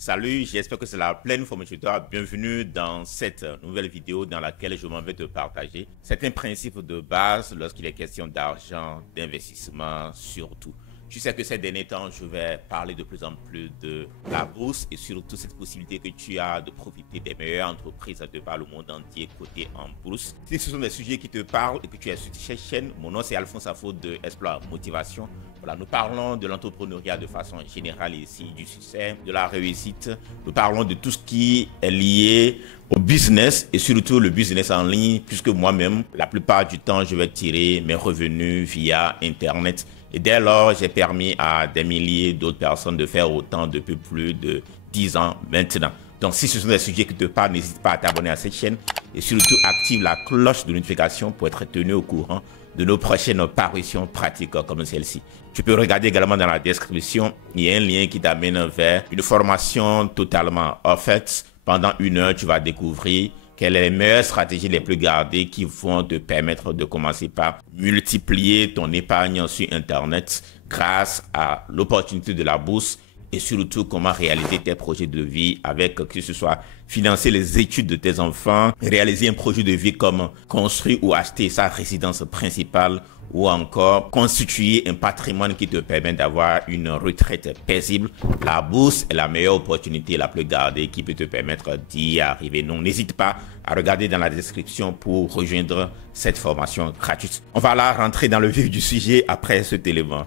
Salut, j'espère que c'est la pleine forme chez toi. Bienvenue dans cette nouvelle vidéo dans laquelle je m'en vais te partager certains principes de base lorsqu'il est question d'argent, d'investissement surtout. Tu sais que ces derniers temps, je vais parler de plus en plus de la bourse et surtout cette possibilité que tu as de profiter des meilleures entreprises de par le monde entier cotées en bourse. Si ce sont des sujets qui te parlent et que tu es sur cette chaîne, mon nom c'est Alphonse Afo de Explore Motivation. Voilà, nous parlons de l'entrepreneuriat de façon générale ici, du succès, de la réussite. Nous parlons de tout ce qui est lié au business et surtout le business en ligne, puisque moi-même, la plupart du temps, je vais tirer mes revenus via Internet. Et dès lors, j'ai permis à des milliers d'autres personnes de faire autant depuis plus de 10 ans maintenant. Donc, si ce sont des sujets qui te parlent, n'hésite pas à t'abonner à cette chaîne et surtout active la cloche de notification pour être tenu au courant de nos prochaines parutions pratiques comme celle-ci. Tu peux regarder également dans la description, il y a un lien qui t'amène vers une formation totalement offerte. Pendant 1 heure, tu vas découvrir quelles sont les meilleures stratégies les plus gardées qui vont te permettre de commencer par multiplier ton épargne sur Internet grâce à l'opportunité de la bourse et surtout comment réaliser tes projets de vie avec, que ce soit financer les études de tes enfants, réaliser un projet de vie comme construire ou acheter sa résidence principale ou encore constituer un patrimoine qui te permet d'avoir une retraite paisible. La bourse est la meilleure opportunité, la plus gardée qui peut te permettre d'y arriver. Donc n'hésite pas à regarder dans la description pour rejoindre cette formation gratuite. On va là rentrer dans le vif du sujet après cet élément.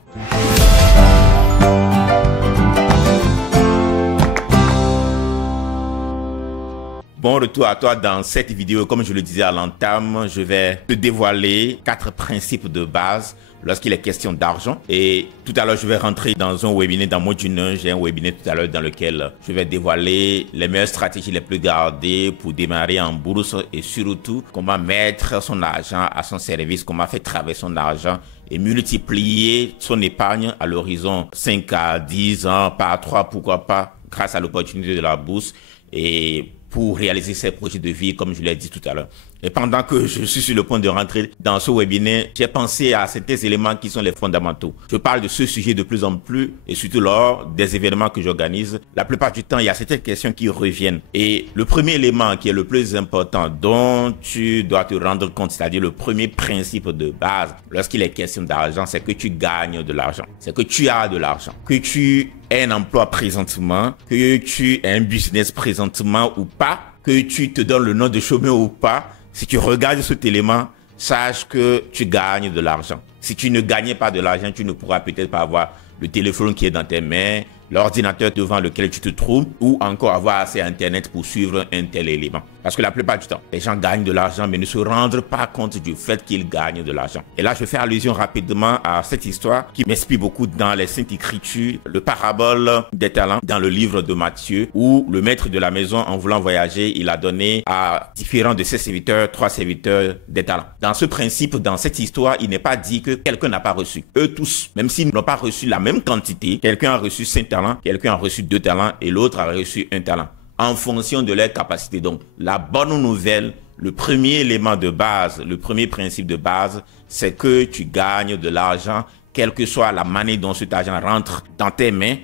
Bon retour à toi dans cette vidéo. Comme je le disais à l'entame, je vais te dévoiler 4 principes de base lorsqu'il est question d'argent. Et tout à l'heure, je vais rentrer dans un webinaire, dans moins d'une heure. J'ai un webinaire tout à l'heure dans lequel je vais dévoiler les meilleures stratégies les plus gardées pour démarrer en bourse et surtout comment mettre son argent à son service, comment faire travailler son argent et multiplier son épargne à l'horizon 5 à 10 ans par 3, pourquoi pas, grâce à l'opportunité de la bourse et pour réaliser ses projets de vie, comme je l'ai dit tout à l'heure. Et pendant que je suis sur le point de rentrer dans ce webinaire, j'ai pensé à certains éléments qui sont les fondamentaux. Je parle de ce sujet de plus en plus, et surtout lors des événements que j'organise. La plupart du temps, il y a certaines questions qui reviennent. Et le premier élément qui est le plus important, dont tu dois te rendre compte, c'est-à-dire le premier principe de base, lorsqu'il est question d'argent, c'est que tu gagnes de l'argent. C'est que tu as de l'argent. Que tu aies un emploi présentement, que tu aies un business présentement ou pas, que tu te donnes le nom de chômeur ou pas, si tu regardes cet élément, sache que tu gagnes de l'argent. Si tu ne gagnais pas de l'argent, tu ne pourras peut-être pas avoir le téléphone qui est dans tes mains, l'ordinateur devant lequel tu te trouves, ou encore avoir accès à Internet pour suivre un tel élément. Parce que la plupart du temps, les gens gagnent de l'argent, mais ne se rendent pas compte du fait qu'ils gagnent de l'argent. Et là, je fais allusion rapidement à cette histoire qui m'inspire beaucoup dans les Saintes Écritures, le parabole des talents dans le livre de Matthieu, où le maître de la maison, en voulant voyager, il a donné à différents de ses serviteurs, 3 serviteurs des talents. Dans ce principe, dans cette histoire, il n'est pas dit que quelqu'un n'a pas reçu. Eux tous, même s'ils n'ont pas reçu la même quantité, quelqu'un a reçu 5 talents, quelqu'un a reçu 2 talents et l'autre a reçu 1 talent, en fonction de leurs capacités. Donc, la bonne nouvelle, le premier élément de base, le premier principe de base, c'est que tu gagnes de l'argent, quelle que soit la manière dont cet argent rentre dans tes mains.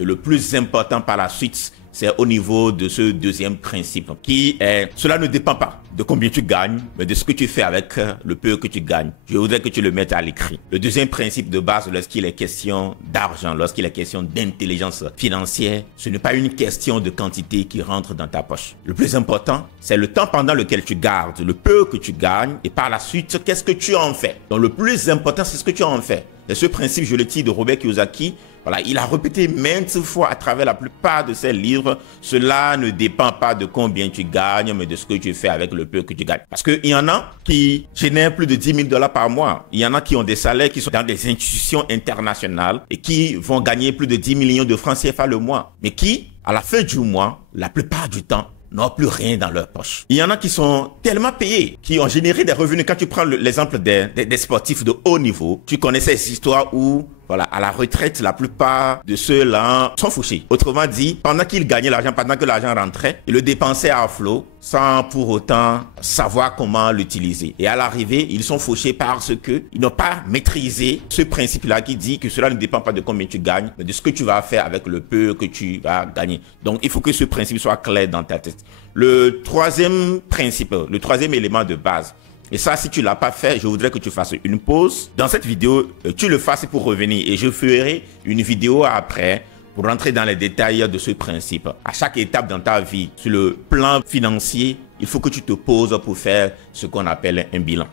Et le plus important par la suite, c'est au niveau de ce deuxième principe qui est, cela ne dépend pas de combien tu gagnes, mais de ce que tu fais avec le peu que tu gagnes. Je voudrais que tu le mettes à l'écrit. Le deuxième principe de base, lorsqu'il est question d'argent, lorsqu'il est question d'intelligence financière, ce n'est pas une question de quantité qui rentre dans ta poche. Le plus important, c'est le temps pendant lequel tu gardes, le peu que tu gagnes, et par la suite, qu'est-ce que tu en fais. Donc le plus important, c'est ce que tu en fais. Et ce principe, je le tire de Robert Kiyosaki. Voilà, il a répété maintes fois à travers la plupart de ses livres. Cela ne dépend pas de combien tu gagnes, mais de ce que tu fais avec le peu que tu gagnes. Parce qu'il y en a qui génèrent plus de 10 000 $ par mois. Il y en a qui ont des salaires qui sont dans des institutions internationales et qui vont gagner plus de 10 millions de francs CFA le mois. Mais qui, à la fin du mois, la plupart du temps, n'ont plus rien dans leur poche. Il y en a qui sont tellement payés, qui ont généré des revenus. Quand tu prends l'exemple des sportifs de haut niveau, tu connais ces histoires où voilà, à la retraite, la plupart de ceux-là sont fauchés. Autrement dit, pendant qu'ils gagnaient l'argent, pendant que l'argent rentrait, ils le dépensaient à flot sans pour autant savoir comment l'utiliser. Et à l'arrivée, ils sont fauchés parce que ils n'ont pas maîtrisé ce principe-là qui dit que cela ne dépend pas de combien tu gagnes, mais de ce que tu vas faire avec le peu que tu vas gagner. Donc, il faut que ce principe soit clair dans ta tête. Le troisième principe, le troisième élément de base, et ça, si tu l'as pas fait, je voudrais que tu fasses une pause. Dans cette vidéo, tu le fasses pour revenir et je ferai une vidéo après pour rentrer dans les détails de ce principe. À chaque étape dans ta vie, sur le plan financier, il faut que tu te poses pour faire ce qu'on appelle un bilan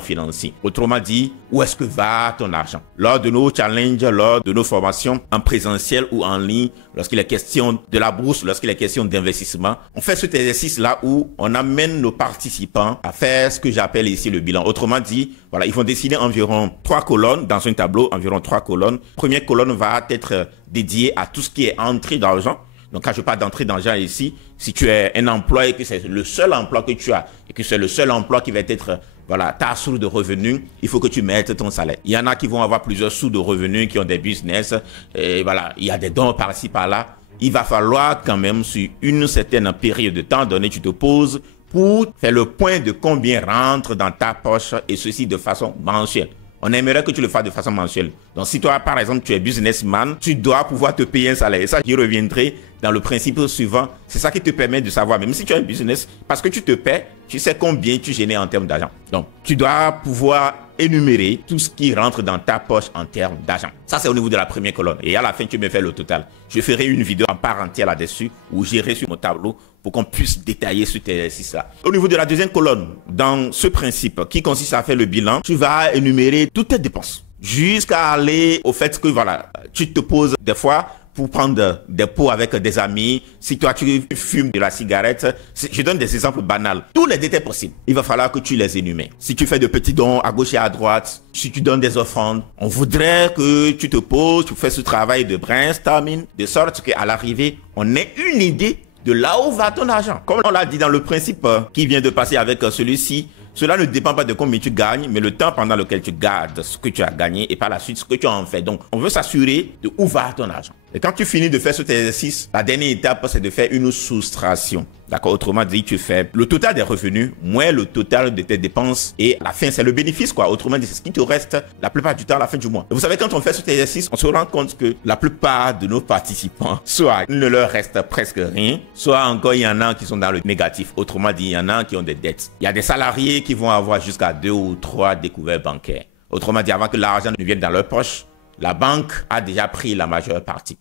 financier. Autrement dit, où est-ce que va ton argent? Lors de nos challenges, lors de nos formations en présentiel ou en ligne, lorsqu'il est question de la bourse, lorsqu'il est question d'investissement, on fait cet exercice-là où on amène nos participants à faire ce que j'appelle ici le bilan. Autrement dit, voilà, ils vont dessiner environ 3 colonnes dans un tableau, environ 3 colonnes. Première colonne va être dédiée à tout ce qui est entrée d'argent. Donc, quand je parle d'entrée d'argent ici, si tu es un emploi et que c'est le seul emploi que tu as et que c'est le seul emploi qui va être, voilà, ta source de revenus, il faut que tu mettes ton salaire. Il y en a qui vont avoir plusieurs sources de revenus, qui ont des business, et voilà, il y a des dons par-ci, par-là. Il va falloir quand même, sur une certaine période de temps donné, tu te poses pour faire le point de combien rentre dans ta poche et ceci de façon mensuelle. On aimerait que tu le fasses de façon mensuelle. Donc, si toi, par exemple, tu es businessman, tu dois pouvoir te payer un salaire. Et ça, j'y reviendrai dans le principe suivant. C'est ça qui te permet de savoir, même si tu as un business, parce que tu te paies, tu sais combien tu génères en termes d'argent. Donc, tu dois pouvoir énumérer tout ce qui rentre dans ta poche en termes d'argent. Ça, c'est au niveau de la première colonne. Et à la fin, tu me fais le total. Je ferai une vidéo en part entière là-dessus où j'irai sur mon tableau pour qu'on puisse détailler cet exercice-là. Au niveau de la deuxième colonne, dans ce principe qui consiste à faire le bilan, tu vas énumérer toutes tes dépenses jusqu'à aller au fait que, voilà, tu te poses des fois pour prendre des pots avec des amis. Si toi, tu fumes de la cigarette, je donne des exemples banals. Tous les détails possibles, il va falloir que tu les énumères. Si tu fais de petits dons à gauche et à droite, si tu donnes des offrandes, on voudrait que tu te poses, tu fais ce travail de brainstorming, de sorte qu'à l'arrivée, on ait une idée de là où va ton argent. Comme on l'a dit dans le principe qui vient de passer avec celui-ci, cela ne dépend pas de combien tu gagnes, mais le temps pendant lequel tu gardes ce que tu as gagné et par la suite ce que tu en fais. Donc, on veut s'assurer de où va ton argent. Et quand tu finis de faire cet exercice, la dernière étape, c'est de faire une soustraction. D'accord? Autrement dit, tu fais le total des revenus moins le total de tes dépenses et à la fin, c'est le bénéfice, quoi. Autrement dit, c'est ce qui te reste la plupart du temps à la fin du mois. Et vous savez, quand on fait cet exercice, on se rend compte que la plupart de nos participants, soit il ne leur reste presque rien, soit encore il y en a qui sont dans le négatif. Autrement dit, il y en a qui ont des dettes. Il y a des salariés qui vont avoir jusqu'à 2 ou 3 découvertes bancaires. Autrement dit, avant que l'argent ne vienne dans leur poche, la banque a déjà pris la majeure partie.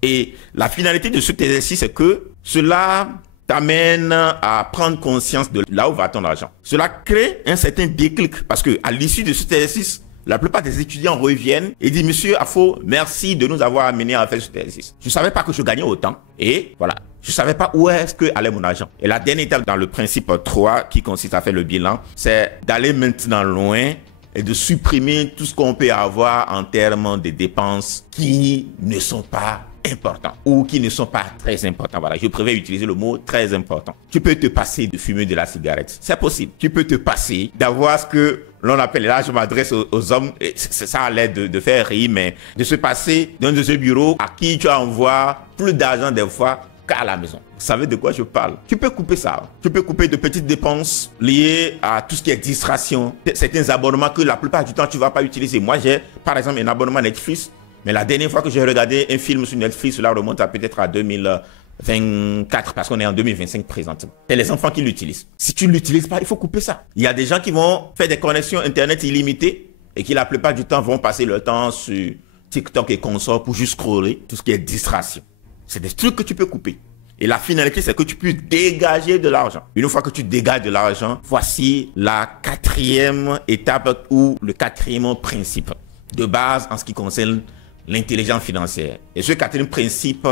Et la finalité de cet exercice, c'est que cela t'amène à prendre conscience de là où va ton argent. Cela crée un certain déclic parce que à l'issue de cet exercice, la plupart des étudiants reviennent et disent « Monsieur Afo, merci de nous avoir amenés à faire cet exercice. Je ne savais pas que je gagnais autant et voilà, je ne savais pas où est-ce que allait mon argent. » Et la dernière étape dans le principe 3 qui consiste à faire le bilan, c'est d'aller maintenant loin et de supprimer tout ce qu'on peut avoir en termes de dépenses qui ne sont pas importants ou qui ne sont pas très importants. Voilà, je préfère utiliser le mot très important. Tu peux te passer de fumer de la cigarette. C'est possible. Tu peux te passer d'avoir ce que l'on appelle, là je m'adresse aux hommes, ça a l'air de faire rire, mais de se passer d'un de ce bureau à qui tu envoies plus d'argent des fois qu'à la maison. Vous savez de quoi je parle? Tu peux couper ça. Tu peux couper de petites dépenses liées à tout ce qui est distraction. Certains abonnements que la plupart du temps tu ne vas pas utiliser. Moi j'ai par exemple un abonnement Netflix, mais la dernière fois que j'ai regardé un film sur Netflix, cela remonte à peut-être à 2024 parce qu'on est en 2025 présentement. C'est les enfants qui l'utilisent. Si tu ne l'utilises pas, il faut couper ça. Il y a des gens qui vont faire des connexions internet illimitées et qui la plupart du temps vont passer leur temps sur TikTok et consorts pour juste scroller tout ce qui est distraction. C'est des trucs que tu peux couper. Et la finalité, c'est que tu peux dégager de l'argent. Une fois que tu dégages de l'argent, voici la quatrième étape ou le quatrième principe de base en ce qui concerne l'intelligence financière. Et ce quatrième principe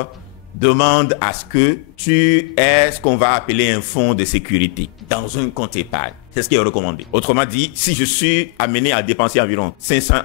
demande à ce que tu aies ce qu'on va appeler un fonds de sécurité dans un compte épargne. C'est ce qui est recommandé. Autrement dit, si je suis amené à dépenser environ $500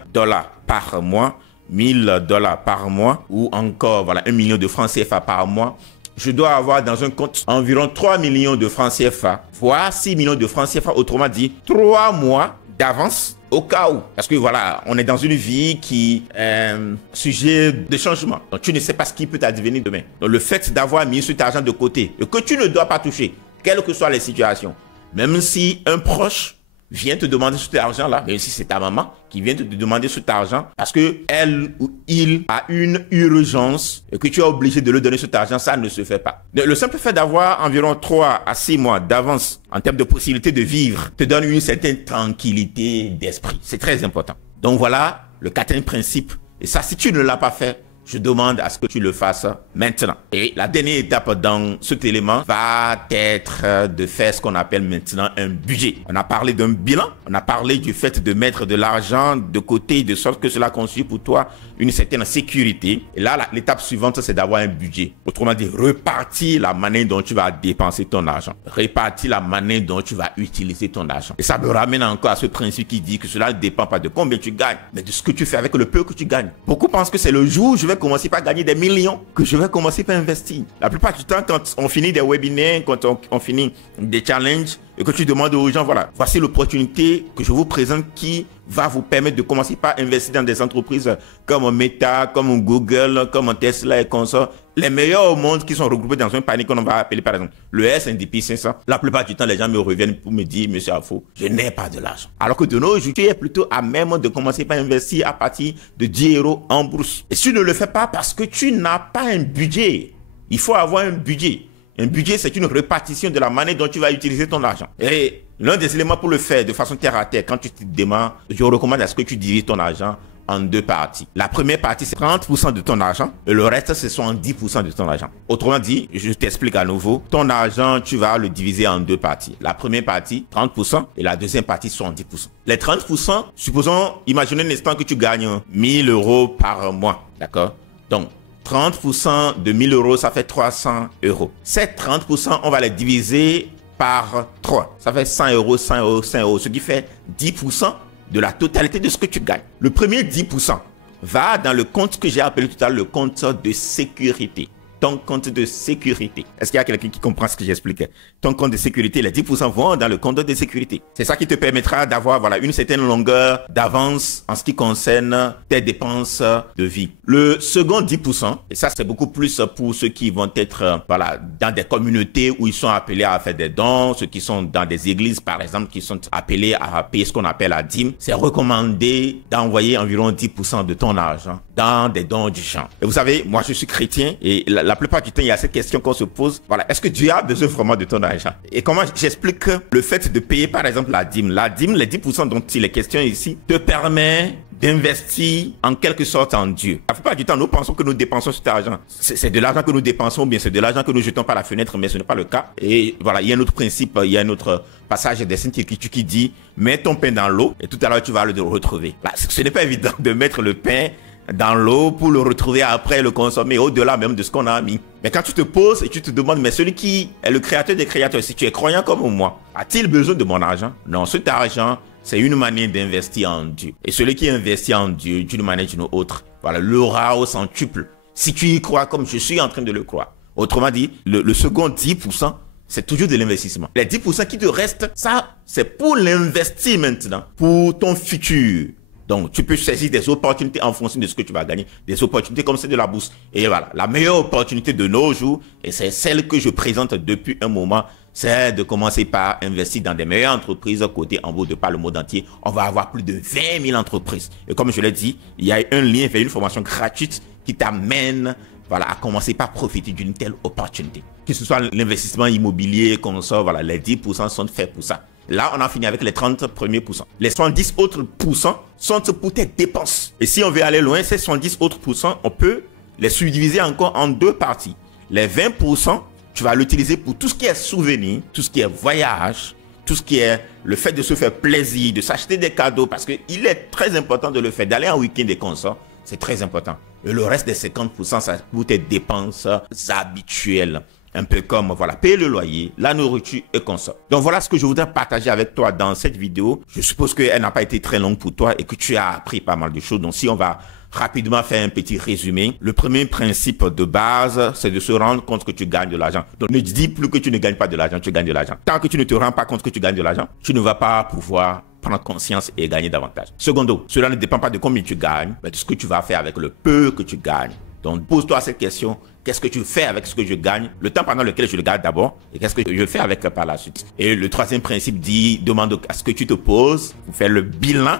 par mois, $1000 par mois ou encore voilà 1 million de francs CFA par mois, je dois avoir dans un compte environ 3 millions de francs CFA, voire 6 millions de francs CFA, autrement dit 3 mois d'avance au cas où. Parce que voilà, on est dans une vie qui est sujet de changement. Donc tu ne sais pas ce qui peut t'advenir demain. Donc le fait d'avoir mis cet argent de côté, et que tu ne dois pas toucher, quelles que soient les situations, même si un proche vient te demander cet argent-là, même si c'est ta maman qui vient te demander cet argent, parce que elle ou il a une urgence et que tu es obligé de lui donner cet argent, ça ne se fait pas. Le simple fait d'avoir environ 3 à 6 mois d'avance en termes de possibilité de vivre te donne une certaine tranquillité d'esprit. C'est très important. Donc voilà le 4e principe. Et ça, si tu ne l'as pas fait, je demande à ce que tu le fasses maintenant. Et la dernière étape dans cet élément va être de faire ce qu'on appelle maintenant un budget. On a parlé d'un bilan, on a parlé du fait de mettre de l'argent de côté de sorte que cela constitue pour toi une certaine sécurité. Et là, l'étape suivante, c'est d'avoir un budget. Autrement dit, repartir la manière dont tu vas dépenser ton argent. Répartir la manière dont tu vas utiliser ton argent. Et ça me ramène encore à ce principe qui dit que cela ne dépend pas de combien tu gagnes, mais de ce que tu fais avec le peu que tu gagnes. Beaucoup pensent que c'est le jour où je vais commencer par gagner des millions que je vais commencer par investir. La plupart du temps, quand on finit des webinaires, quand on finit des challenges et que tu demandes aux gens, voilà, voici l'opportunité que je vous présente qui va vous permettre de commencer par investir dans des entreprises comme Meta, comme Google, comme Tesla et consorts. Les meilleurs au monde qui sont regroupés dans un panier qu'on va appeler par exemple le S&P 500. La plupart du temps, les gens me reviennent pour me dire, monsieur Afo, je n'ai pas de l'argent. Alors que de nos jours, tu es plutôt à même de commencer par investir à partir de 10 € en bourse. Et tu ne le fais pas parce que tu n'as pas un budget. Il faut avoir un budget. Un budget, c'est une répartition de la manière dont tu vas utiliser ton argent. Et l'un des éléments pour le faire de façon terre à terre, quand tu te démarres, je recommande à ce que tu divises ton argent en 2 parties. La première partie, c'est 30% de ton argent et le reste, c'est 70% de ton argent. Autrement dit, je t'explique à nouveau, ton argent, tu vas le diviser en 2 parties. La première partie, 30% et la deuxième partie, 70%. Les 30%, supposons, imaginez un instant que tu gagnes 1000 € par mois, d'accord? Donc, 30% de 1000 €, ça fait 300 €. Ces 30%, on va les diviser par 3. Ça fait 100 €, 100 €, 100 €, ce qui fait 10% de la totalité de ce que tu gagnes. Le premier 10% va dans le compte que j'ai appelé tout à l'heure le compte de sécurité. Ton compte de sécurité. Est-ce qu'il y a quelqu'un qui comprend ce que j'expliquais? Ton compte de sécurité, les 10% vont dans le compte de sécurité. C'est ça qui te permettra d'avoir voilà, une certaine longueur d'avance en ce qui concerne tes dépenses de vie. Le second 10%, et ça c'est beaucoup plus pour ceux qui vont être voilà, dans des communautés où ils sont appelés à faire des dons, ceux qui sont dans des églises par exemple, qui sont appelés à payer ce qu'on appelle la dîme. C'est recommandé d'envoyer environ 10% de ton argent dans des dons du champ. Et vous savez, moi je suis chrétien et la plupart du temps, il y a cette question qu'on se pose. Voilà, est-ce que Dieu a besoin vraiment de ton argent? Et comment j'explique le fait de payer, par exemple, la dîme? La dîme, les 10% dont il est question ici, te permet d'investir en quelque sorte en Dieu. La plupart du temps, nous pensons que nous dépensons cet argent. C'est de l'argent que nous dépensons, bien c'est de l'argent que nous jetons par la fenêtre, mais ce n'est pas le cas. Et voilà, il y a un autre principe, il y a un autre passage des Saintes Écritures qui dit, mets ton pain dans l'eau et tout à l'heure tu vas le retrouver. Là, ce n'est pas évident de mettre le pain dans l'eau pour le retrouver après, le consommer au-delà même de ce qu'on a mis. Mais quand tu te poses et tu te demandes, mais celui qui est le créateur des créateurs, si tu es croyant comme moi, a-t-il besoin de mon argent? Non, cet argent, c'est une manière d'investir en Dieu. Et celui qui investit en Dieu d'une manière ou d'une autre, voilà, l'aura au centuple. Si tu y crois comme je suis en train de le croire. Autrement dit, le second 10%, c'est toujours de l'investissement. Les 10% qui te restent, ça, c'est pour l'investir maintenant, pour ton futur. Donc, tu peux saisir des opportunités en fonction de ce que tu vas gagner. Des opportunités comme celle de la bourse. Et voilà, la meilleure opportunité de nos jours, et c'est celle que je présente depuis un moment, c'est de commencer par investir dans des meilleures entreprises côté en bout de par le monde entier. On va avoir plus de 20 000 entreprises. Et comme je l'ai dit, il y a un lien vers une formation gratuite qui t'amène voilà, à commencer par profiter d'une telle opportunité. Que ce soit l'investissement immobilier, comme ça, voilà, les 10% sont faits pour ça. Là, on a fini avec les 30 premiers pourcents. Les 70 autres pourcents sont pour tes dépenses. Et si on veut aller loin, ces 70 autres pourcents, on peut les subdiviser encore en 2 parties. Les 20%, tu vas l'utiliser pour tout ce qui est souvenir, tout ce qui est voyage, tout ce qui est le fait de se faire plaisir, de s'acheter des cadeaux, parce qu'il est très important de le faire, d'aller en week-end et comme ça, c'est très important. Et le reste des 50%, ça pour tes dépenses habituelles. Un peu comme, voilà, payer le loyer, la nourriture et comme ça. Donc voilà ce que je voudrais partager avec toi dans cette vidéo. Je suppose qu'elle n'a pas été très longue pour toi et que tu as appris pas mal de choses. Donc si on va rapidement faire un petit résumé. Le premier principe de base, c'est de se rendre compte que tu gagnes de l'argent. Donc ne dis plus que tu ne gagnes pas de l'argent, tu gagnes de l'argent. Tant que tu ne te rends pas compte que tu gagnes de l'argent, tu ne vas pas pouvoir prendre conscience et gagner davantage. Secondo, cela ne dépend pas de combien tu gagnes, mais de ce que tu vas faire avec le peu que tu gagnes. Donc, pose-toi cette question. Qu'est-ce que tu fais avec ce que je gagne? Le temps pendant lequel je le gagne d'abord. Et qu'est-ce que je fais avec par la suite? Et le troisième principe dit, demande à ce que tu te poses pour faire le bilan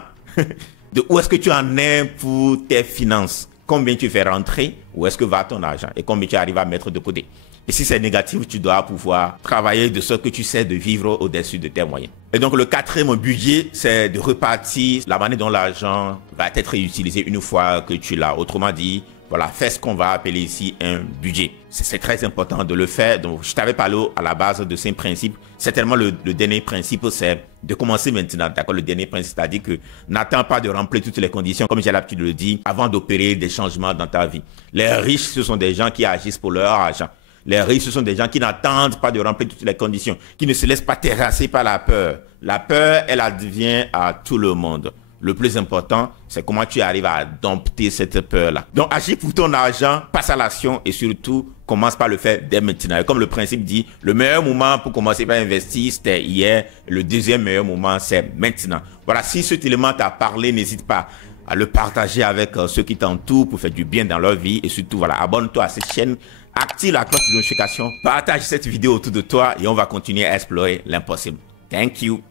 de où est-ce que tu en es pour tes finances. Combien tu fais rentrer, où est-ce que va ton argent et combien tu arrives à mettre de côté. Et si c'est négatif, tu dois pouvoir travailler de sorte que tu sais de vivre au-dessus de tes moyens. Et donc le quatrième budget, c'est de repartir la manière dont l'argent va être utilisé une fois que tu l'as. Autrement dit, voilà, fais ce qu'on va appeler ici un budget. C'est très important de le faire. Donc, je t'avais parlé à la base de 5 principes. Certainement, le dernier principe, c'est de commencer maintenant. D'accord, le dernier principe, c'est-à-dire que n'attends pas de remplir toutes les conditions, comme j'ai l'habitude de le dire, avant d'opérer des changements dans ta vie. Les riches, ce sont des gens qui agissent pour leur argent. Les riches, ce sont des gens qui n'attendent pas de remplir toutes les conditions, qui ne se laissent pas terrasser par la peur. La peur, elle advient à tout le monde. Le plus important, c'est comment tu arrives à dompter cette peur-là. Donc, agis pour ton argent, passe à l'action et surtout, commence par le faire dès maintenant. Et comme le principe dit, le meilleur moment pour commencer par investir, c'était hier. Le deuxième meilleur moment, c'est maintenant. Voilà, si cet élément t'a parlé, n'hésite pas à le partager avec ceux qui t'entourent pour faire du bien dans leur vie. Et surtout, voilà, abonne-toi à cette chaîne, active la cloche de notification, partage cette vidéo autour de toi et on va continuer à explorer l'impossible. Thank you.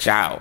Ciao.